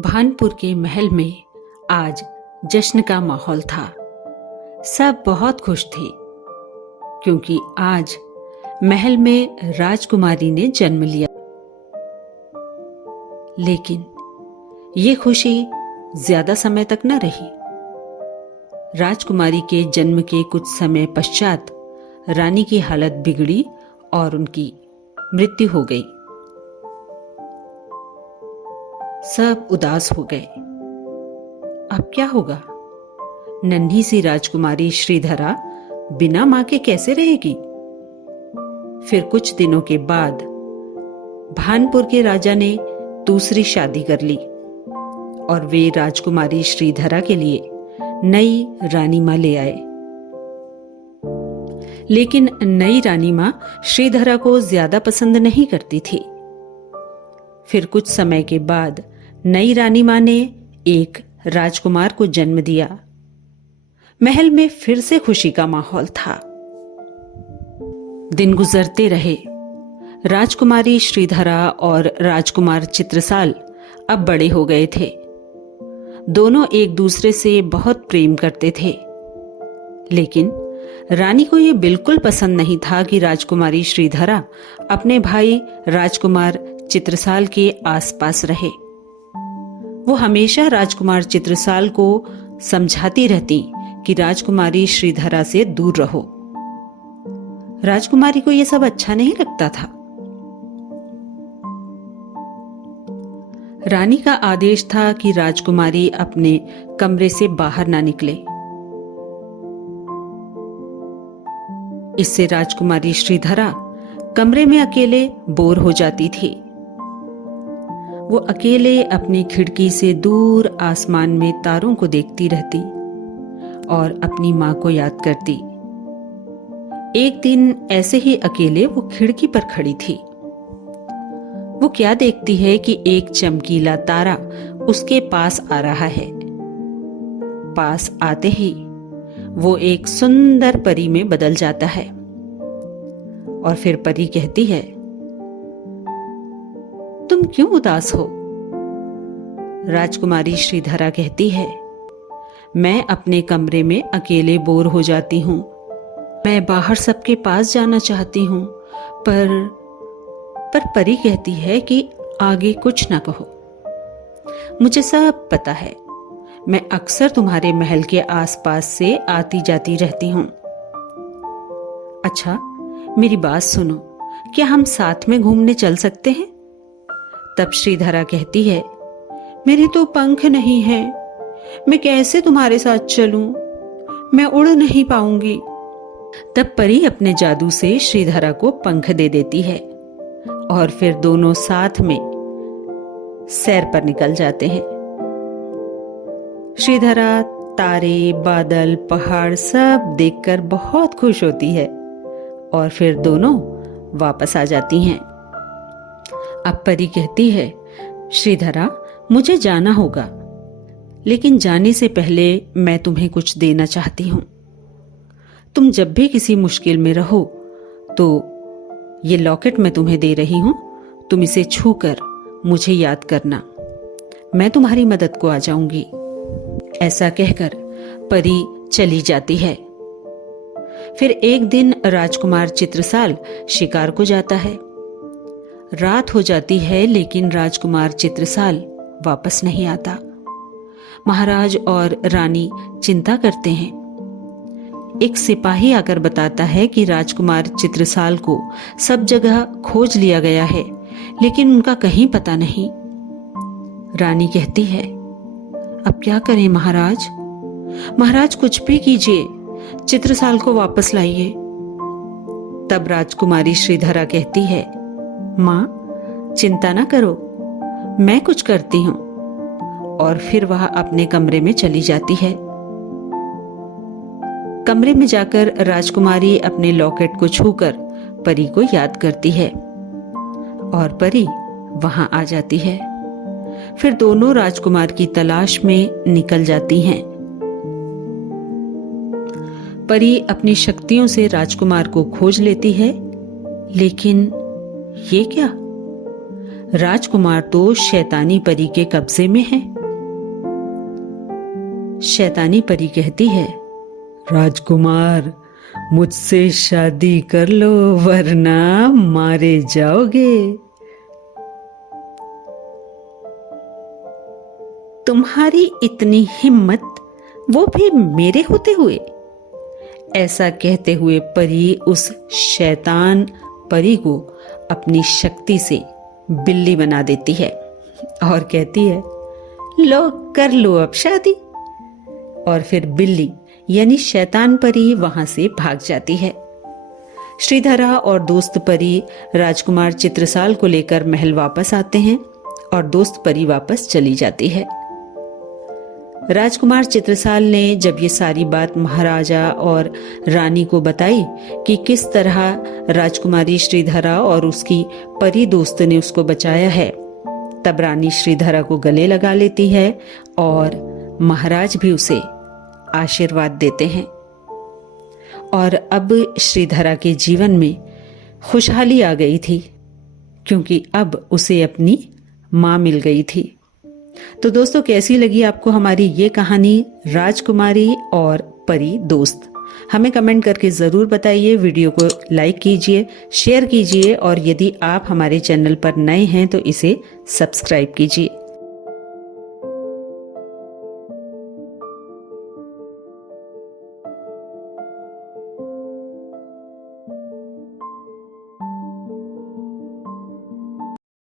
भानपुर के महल में आज जश्न का माहौल था। सब बहुत खुश थे क्योंकि आज महल में राजकुमारी ने जन्म लिया। लेकिन ये खुशी ज्यादा समय तक न रही। राजकुमारी के जन्म के कुछ समय पश्चात रानी की हालत बिगड़ी और उनकी मृत्यु हो गई। सब उदास हो गए। अब क्या होगा? नन्ही सी राजकुमारी श्रीधरा बिना मां के कैसे रहेगी? फिर कुछ दिनों के बाद भानपुर के राजा ने दूसरी शादी कर ली और वे राजकुमारी श्रीधरा के लिए नई रानी मां ले आए। लेकिन नई रानी मां श्रीधरा को ज्यादा पसंद नहीं करती थी। फिर कुछ समय के बाद नई रानी मां ने एक राजकुमार को जन्म दिया। महल में फिर से खुशी का माहौल था। दिन गुजरते रहे। राजकुमारी श्रीधरा और राजकुमार चित्रसाल अब बड़े हो गए थे। दोनों एक दूसरे से बहुत प्रेम करते थे। लेकिन रानी को यह बिल्कुल पसंद नहीं था कि राजकुमारी श्रीधरा अपने भाई राजकुमार चित्रसाल के आसपास रहे। वो हमेशा राजकुमार चित्रसाल को समझाती रहती कि राजकुमारी श्रीधरा से दूर रहो। राजकुमारी को यह सब अच्छा नहीं लगता था। रानी का आदेश था कि राजकुमारी अपने कमरे से बाहर ना निकले। इससे राजकुमारी श्रीधरा कमरे में अकेले बोर हो जाती थी। वो अकेले अपनी खिड़की से दूर आसमान में तारों को देखती रहती और अपनी मां को याद करती। एक दिन ऐसे ही अकेले वो खिड़की पर खड़ी थी। वो क्या देखती है कि एक चमकीला तारा उसके पास आ रहा है। पास आते ही वो एक सुंदर परी में बदल जाता है और फिर परी कहती है, तुम क्यों उदास हो? राजकुमारी श्रीधरा कहती है, मैं अपने कमरे में अकेले बोर हो जाती हूं। मैं बाहर सबके पास जाना चाहती हूं, पर परी कहती है कि आगे कुछ ना कहो। मुझे सब पता है। मैं अक्सर तुम्हारे महल के आसपास से आती जाती रहती हूं। अच्छा, मेरी बात सुनो, क्या हम साथ में घूमने चल सकते हैं? तब श्रीधरा कहती है, मेरे तो पंख नहीं हैं। मैं कैसे तुम्हारे साथ चलूं? मैं उड़ नहीं पाऊंगी। तब परी अपने जादू से श्रीधरा को पंख दे देती है और फिर दोनों साथ में सैर पर निकल जाते हैं। श्रीधरा तारे, बादल, पहाड़ सब देखकर बहुत खुश होती है और फिर दोनों वापस आ जाती हैं। अब परी कहती है, श्रीधरा, मुझे जाना होगा, लेकिन जाने से पहले मैं तुम्हें कुछ देना चाहती हूं। तुम जब भी किसी मुश्किल में रहो तो ये लॉकेट मैं तुम्हें दे रही हूं। तुम इसे छूकर मुझे याद करना। मैं तुम्हारी मदद को आ जाऊंगी। ऐसा कहकर परी चली जाती है। फिर एक दिन राजकुमार चित्रसाल शिकार को जाता है। रात हो जाती है लेकिन राजकुमार चित्रसाल वापस नहीं आता। महाराज और रानी चिंता करते हैं। एक सिपाही आकर बताता है कि राजकुमार चित्रसाल को सब जगह खोज लिया गया है, लेकिन उनका कहीं पता नहीं। रानी कहती है, अब क्या करें महाराज? महाराज कुछ भी कीजिए, चित्रसाल को वापस लाइए। तब राजकुमारी श्रीधरा कहती है, मां, चिंता ना करो, मैं कुछ करती हूं। और फिर वह अपने कमरे में चली जाती है। कमरे में जाकर राजकुमारी अपने लॉकेट को छूकर परी को याद करती है और परी वहां आ जाती है। फिर दोनों राजकुमार की तलाश में निकल जाती हैं। परी अपनी शक्तियों से राजकुमार को खोज लेती है, लेकिन ये क्या? राजकुमार तो शैतानी परी के कब्जे में है। शैतानी परी कहती है, राजकुमार मुझसे शादी कर लो वरना मारे जाओगे। तुम्हारी इतनी हिम्मत, वो भी मेरे होते हुए। ऐसा कहते हुए परी उस शैतान परी को अपनी शक्ति से बिल्ली बना देती है और कहती है, लो कर लो अब शादी। और फिर बिल्ली यानी शैतान परी वहां से भाग जाती है। श्रीधरा और दोस्त परी राजकुमार चित्रसाल को लेकर महल वापस आते हैं और दोस्त परी वापस चली जाती है। राजकुमार चित्रसाल ने जब ये सारी बात महाराजा और रानी को बताई कि किस तरह राजकुमारी श्रीधरा और उसकी परी दोस्त ने उसको बचाया है, तब रानी श्रीधरा को गले लगा लेती है और महाराज भी उसे आशीर्वाद देते हैं। और अब श्रीधरा के जीवन में खुशहाली आ गई थी, क्योंकि अब उसे अपनी मां मिल गई थी। तो दोस्तों, कैसी लगी आपको हमारी ये कहानी राजकुमारी और परी दोस्त? हमें कमेंट करके ज़रूर बताइए। वीडियो को लाइक कीजिए, शेयर कीजिए और यदि आप हमारे चैनल पर नए हैं तो इसे सब्सक्राइब कीजिए।